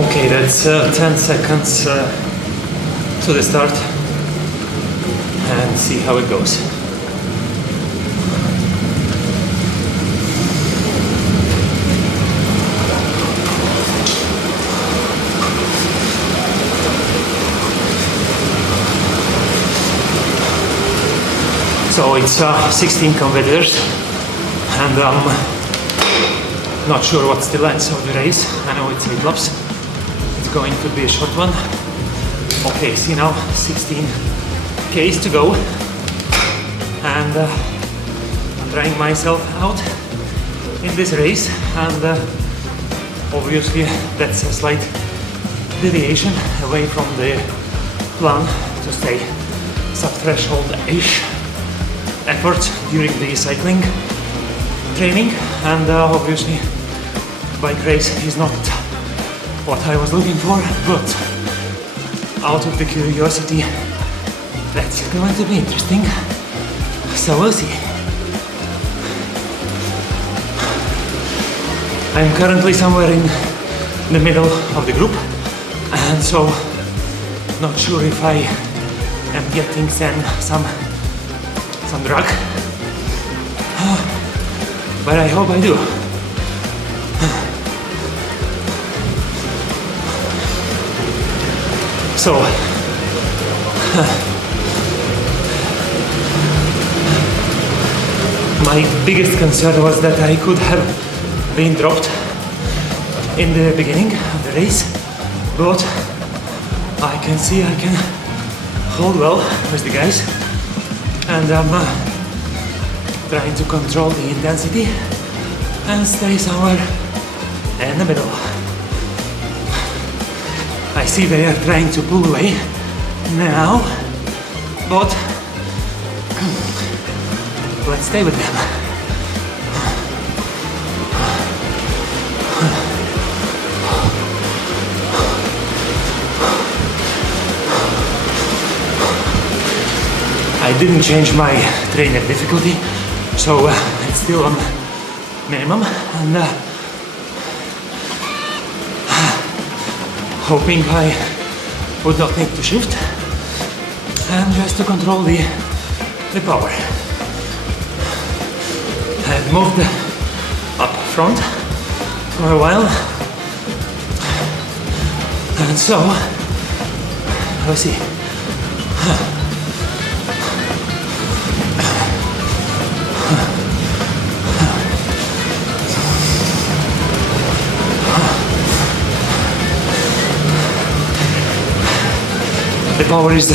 Okay, that's 10 seconds to the start and see how it goes. So it's 16 competitors and I'm not sure what's the length of the race. I know it's 8 laps. It's going to be a short one. Okay, see now 16 Ks to go and I'm trying myself out in this race and obviously that's a slight deviation away from the plan to stay sub-threshold-ish effort during the cycling training, and obviously bike race is not what I was looking for, but out of the curiosity that's going to be interesting, so we'll see. I'm currently somewhere in the middle of the group, and so not sure if I am getting some drug, but I hope I do. So, my biggest concern was that I could have been dropped in the beginning of the race, but I can see I can hold well with the guys. And I'm trying to control the intensity and stay somewhere in the middle. I see they are trying to pull away now, but let's stay with them. I didn't change my trainer difficulty, so it's still on minimum, and hoping I would not need to shift, and just to control the power. I've moved up front for a while, and so let's see. The power is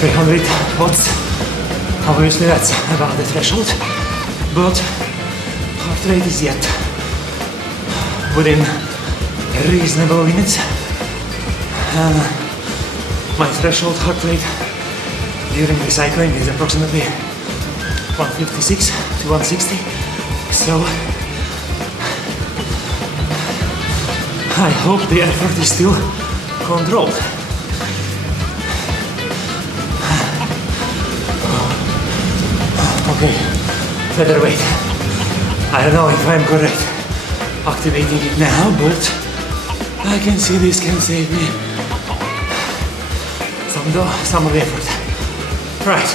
300 watts. Obviously that's above the threshold, but heart rate is yet within reasonable limits. My threshold heart rate during the cycling is approximately 156 to 160, so I hope the effort is still controlled. Okay, featherweight. I don't know if I'm correct activating it now, but I can see this can save me some of the effort. Right.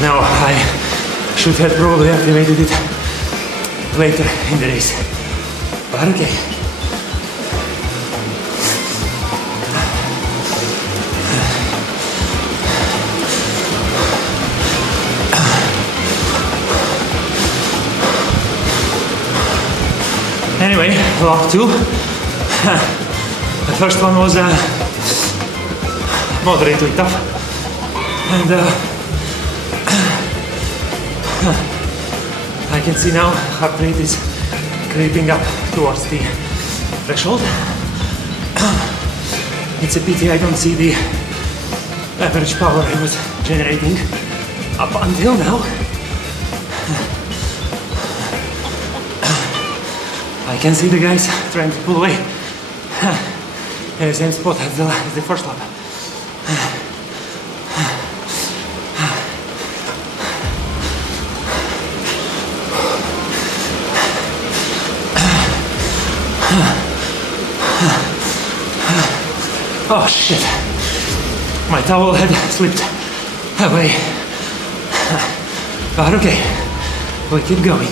Now I should have probably activated it later in the race, but okay. Anyway, lap 2. The first one was moderately tough, and I can see now heart rate is creeping up towards the threshold. It's a pity I don't see the average power I was generating up until now. I can see the guys trying to pull away in the same spot as the first lap. Oh shit. My towel had slipped away. But okay, we keep going.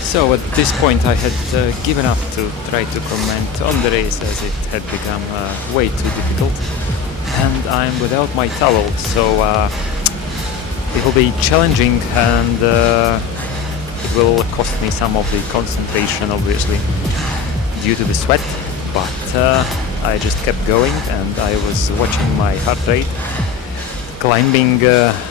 So at this point I had given up to try to comment on the race as it had become way too difficult, and I'm without my towel, so it will be challenging, and it will cost me some of the concentration, obviously, due to the sweat, but I just kept going, and I was watching my heart rate climbing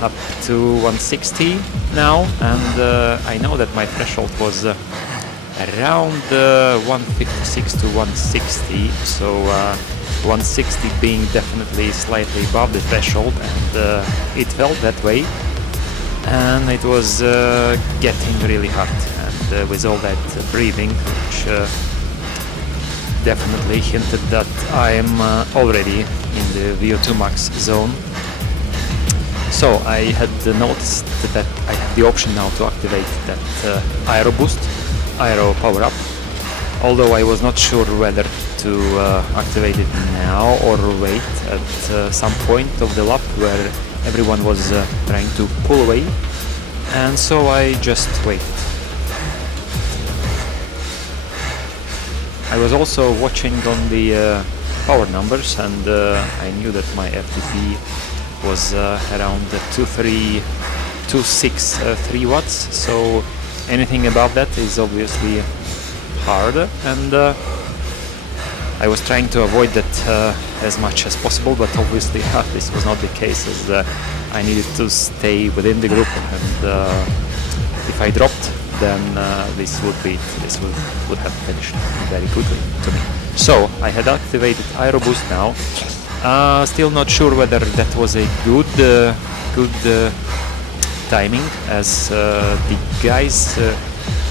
up to 160 now, and I know that my threshold was around 156 to 160, so 160 being definitely slightly above the threshold, and it felt that way, and it was getting really hard, and with all that breathing, which definitely hinted that I'm already in the VO2 max zone. So I had noticed that I have the option now to activate that aero boost, aero power up, although I was not sure whether to activate it now or wait at some point of the lap where everyone was trying to pull away, and so I just waited. I was also watching on the power numbers, and I knew that my FTP was around 2.63 watts, so anything above that is obviously hard, and I was trying to avoid that as much as possible, but obviously this was not the case, as I needed to stay within the group, and if I dropped, then this would have finished very quickly to me. So I had activated Aero Boost now. Still not sure whether that was a good timing, as the guys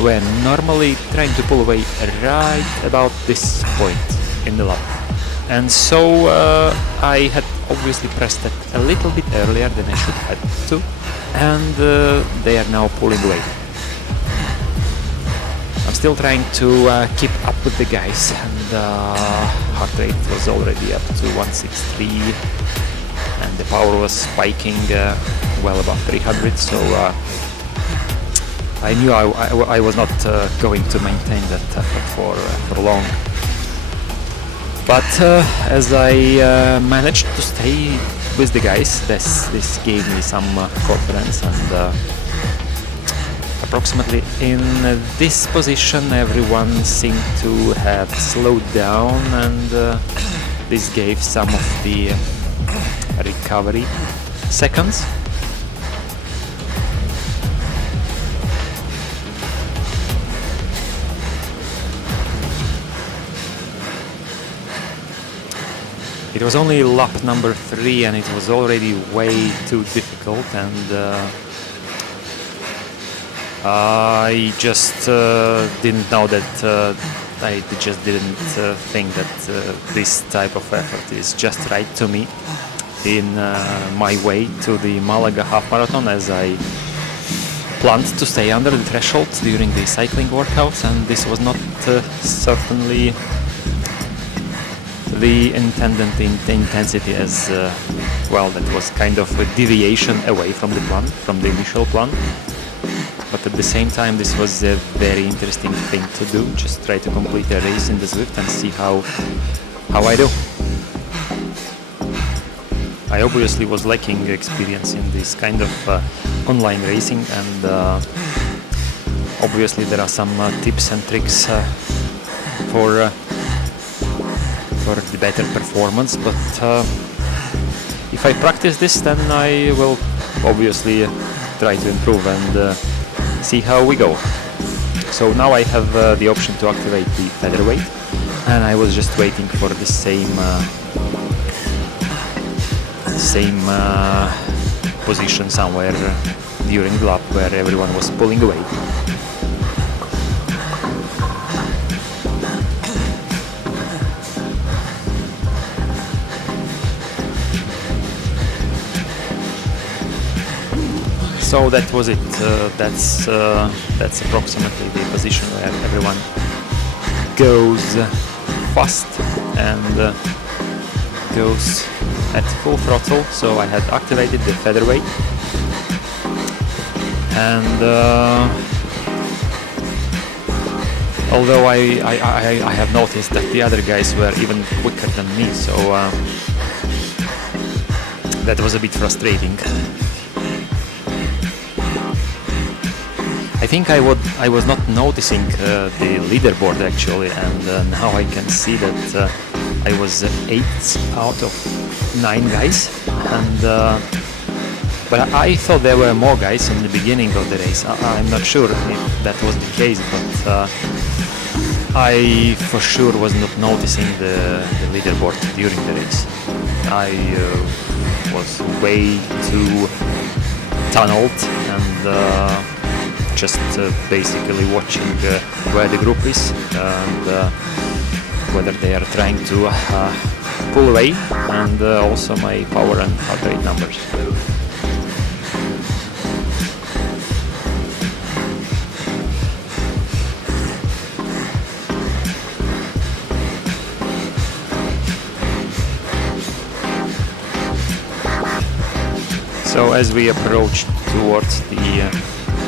were normally trying to pull away right about this point in the lap, and so I had obviously pressed that a little bit earlier than I should have to, and they are now pulling away. I'm still trying to keep up with the guys, and heart rate was already up to 163, and the power was spiking well above 300, so I knew I was not going to maintain that effort for long. But as I managed to stay with the guys, this gave me some confidence, and approximately in this position everyone seemed to have slowed down, and this gave some of the recovery seconds. It was only lap number 3, and it was already way too difficult, and I just didn't know that I just didn't think that this type of effort is just right to me in my way to the Malaga Half Marathon, as I planned to stay under the threshold during the cycling workouts, and this was not certainly the intended intensity, as well, that was kind of a deviation away from the plan, from the initial plan. But at the same time, this was a very interesting thing to do, just try to complete a race in the Zwift and see how I do. I obviously was lacking experience in this kind of online racing, and obviously there are some tips and tricks for the better performance, but if I practice this, then I will obviously try to improve and see how we go. So now I have the option to activate the featherweight, and I was just waiting for the same position somewhere during the lap where everyone was pulling away. So that was it. That's approximately the position where everyone goes fast and goes at full throttle. So I had activated the featherweight, and although I have noticed that the other guys were even quicker than me, so that was a bit frustrating. I think I was not noticing the leaderboard actually, and now I can see that I was 8th out of 9 guys, and but I thought there were more guys in the beginning of the race. I'm not sure if that was the case, but I for sure was not noticing the leaderboard during the race. I was way too tunneled and just basically watching where the group is and whether they are trying to pull away, and also my power and heart rate numbers. So as we approached towards the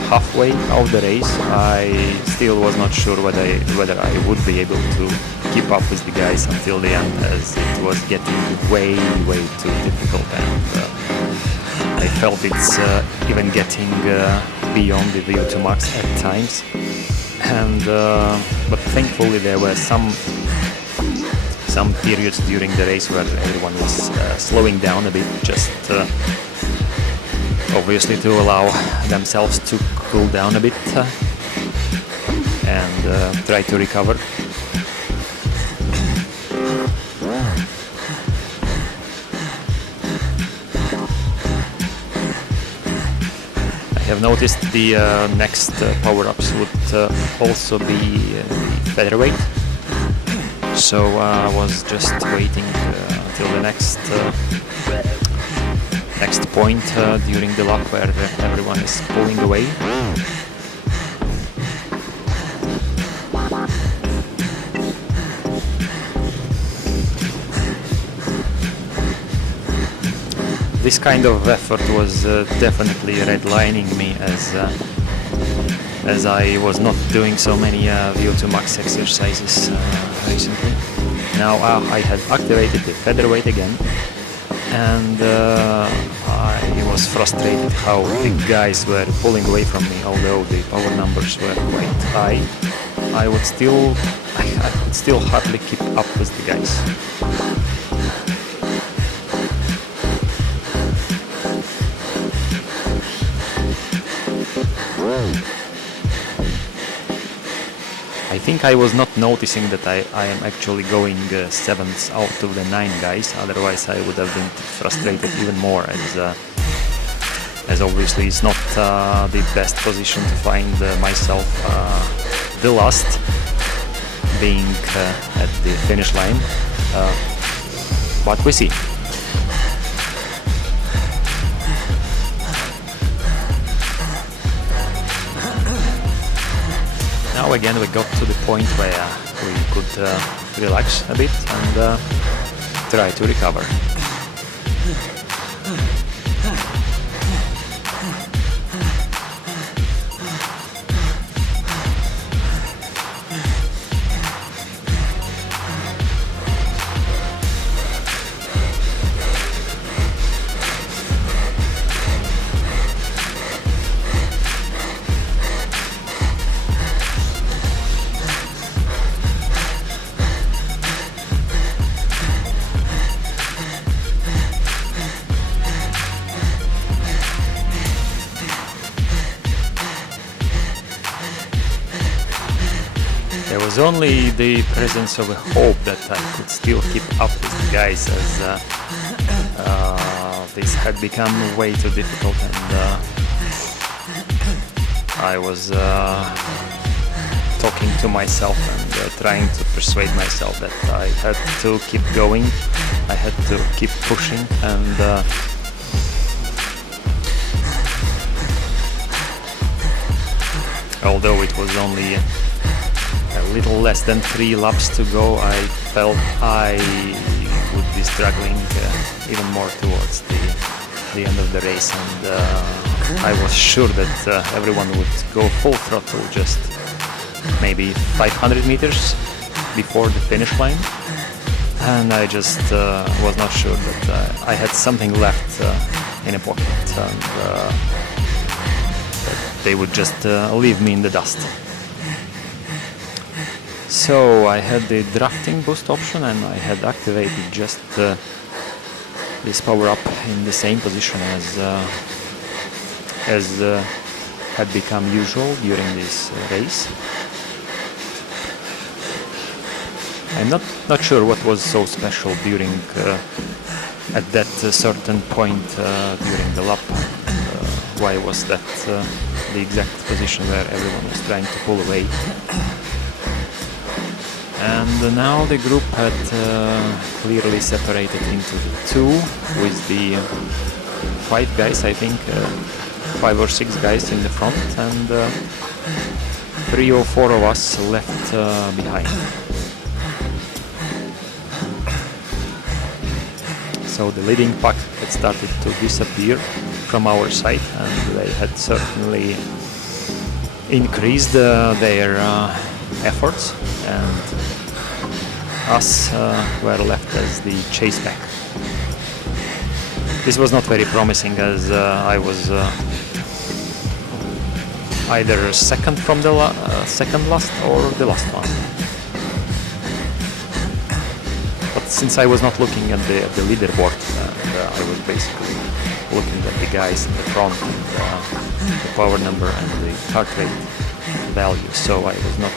halfway of the race, I still was not sure whether I would be able to keep up with the guys until the end, as it was getting way too difficult, and I felt it's even getting beyond the VO2 max at times. And but thankfully there were some periods during the race where everyone was slowing down a bit, just obviously to allow themselves to cool down a bit and try to recover. I have noticed the next power-ups would also be featherweight, so I was just waiting until the next point during the lap where everyone is pulling away. This kind of effort was definitely redlining me, as I was not doing so many VO2 max exercises recently. Now I had activated the featherweight again, and I was frustrated how the guys were pulling away from me. Although the power numbers were quite high, I could still hardly keep up with the guys. I think I was not noticing that I am actually going 7th out of the 9 guys, otherwise I would have been frustrated even more, as obviously it's not the best position to find myself the last, being at the finish line, but we see. Now again we got to the point where we could relax a bit and try to recover. There was only the presence of a hope that I could still keep up with the guys, as this had become way too difficult, and I was talking to myself and trying to persuade myself that I had to keep going, I had to keep pushing, and although it was only a little less than 3 laps to go, I felt I would be struggling even more towards the end of the race, and I was sure that everyone would go full throttle just maybe 500 meters before the finish line, and I just was not sure that I had something left in a pocket, and that they would just leave me in the dust. So I had the drafting boost option, and I had activated just this power up in the same position as had become usual during this race. I'm not sure what was so special during at that certain point during the lap. Why was that the exact position where everyone was trying to pull away? And now the group had clearly separated into the two, with the 5 guys, I think 5 or 6 guys in the front, and 3 or 4 of us left behind. So the leading pack had started to disappear from our side, and they had certainly increased their efforts, and us were left as the chase pack. This was not very promising, as I was either second from the second last or the last one. But since I was not looking at the leaderboard, I was basically looking at the guys in the front, and the power number and the heart rate value, so I was not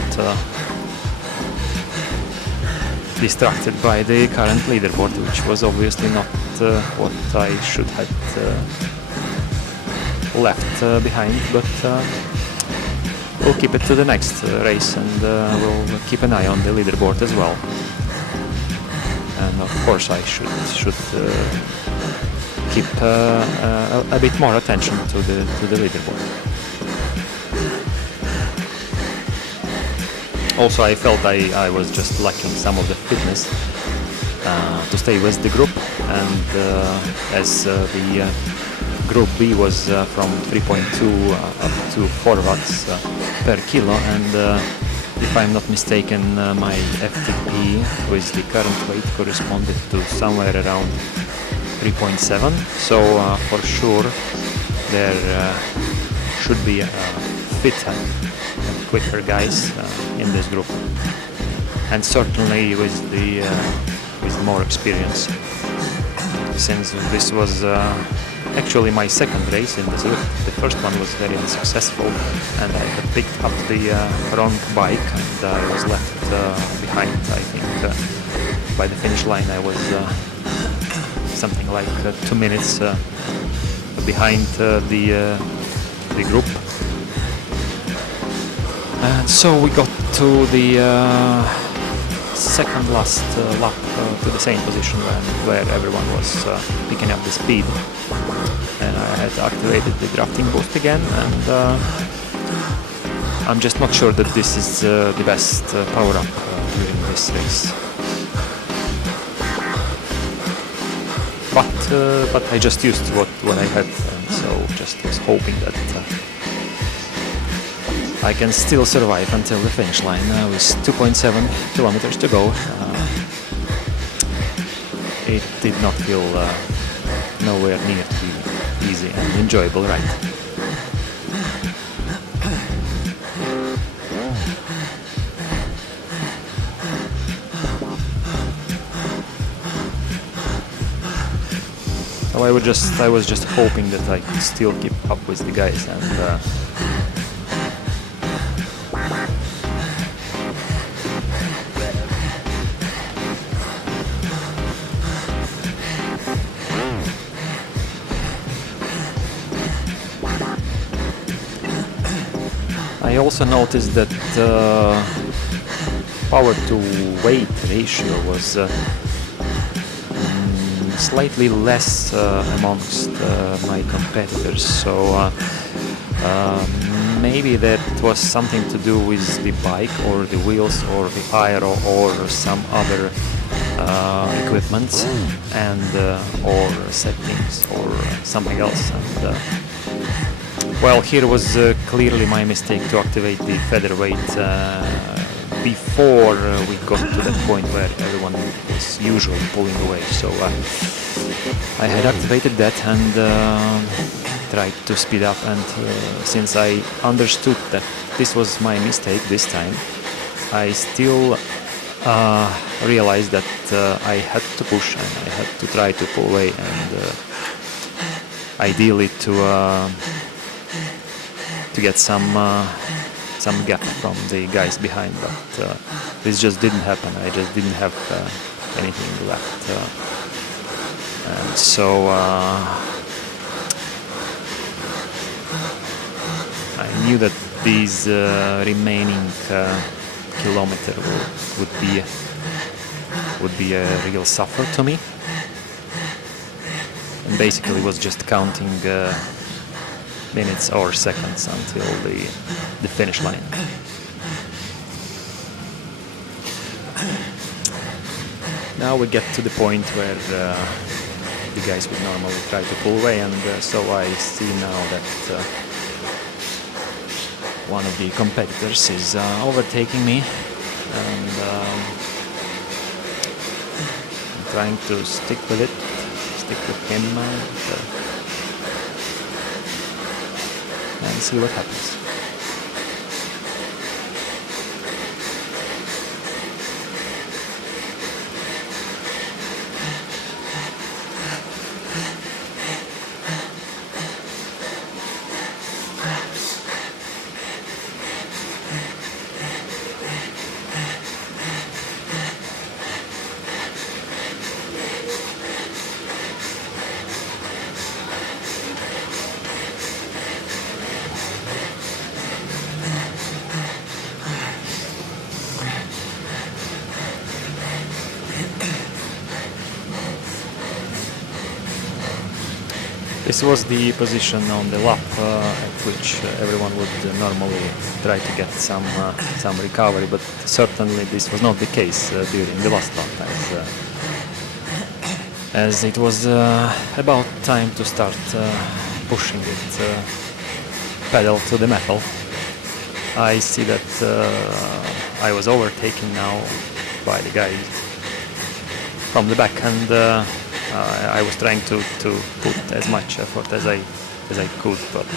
distracted by the current leaderboard, which was obviously not what I should have left behind, but we'll keep it to the next race, and we'll keep an eye on the leaderboard as well. And of course I should keep a bit more attention to the leaderboard. Also, I felt I was just lacking some of the fitness to stay with the group, and as the group B was from 3.2 up to 4 watts per kilo, and if I'm not mistaken, my FTP with the current weight corresponded to somewhere around 3.7, so for sure there should be fitter and quicker guys in this group, and certainly with more experience, since this was actually my second race in the Zwift. The first one was very unsuccessful, and I had picked up the wrong bike, and I was left behind. I think by the finish line I was something like 2 minutes behind the group. And so we got to the second last lap to the same position where everyone was picking up the speed, and I had activated the drafting boost again, and I'm just not sure that this is the best power up during this race. But I just used what I had, and so just was hoping that I can still survive until the finish line with 2.7 kilometers to go. It did not feel nowhere near to be easy and enjoyable ride. So I was just hoping that I could still keep up with the guys, and I also noticed that power to weight ratio was slightly less amongst my competitors, so maybe that was something to do with the bike or the wheels or the aero or some other equipment and or settings or something else. And well, here was clearly my mistake to activate the featherweight before we got to that point where everyone is usually pulling away. So I had activated that and tried to speed up, and since I understood that this was my mistake this time, I still realized that I had to push and I had to try to pull away and ideally to get some gap from the guys behind, but this just didn't happen. I just didn't have anything left, and so I knew that these remaining kilometer would be a real suffer to me, and basically was just counting minutes or seconds until the finish line. Now we get to the point where the guys would normally try to pull away, and so I see now that one of the competitors is overtaking me, and I'm trying to stick with him and see what happens. This was the position on the lap at which everyone would normally try to get some recovery, but certainly this was not the case during the last lap, as it was about time to start pushing it pedal to the metal. I see that I was overtaken now by the guy from the back, and I was trying to put as much effort as I could, but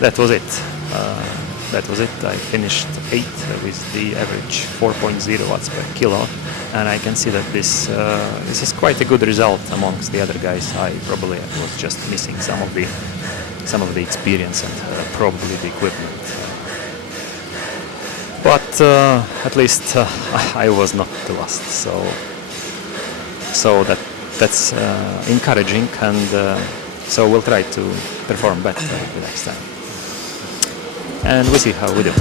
that was it. I finished 8th with the average 4.0 watts per kilo, and I can see that this is quite a good result amongst the other guys. I probably was just missing some of the experience and probably the equipment. But at least I was not the last, so that's encouraging, and so we'll try to perform better the next time, and we'll see how we do.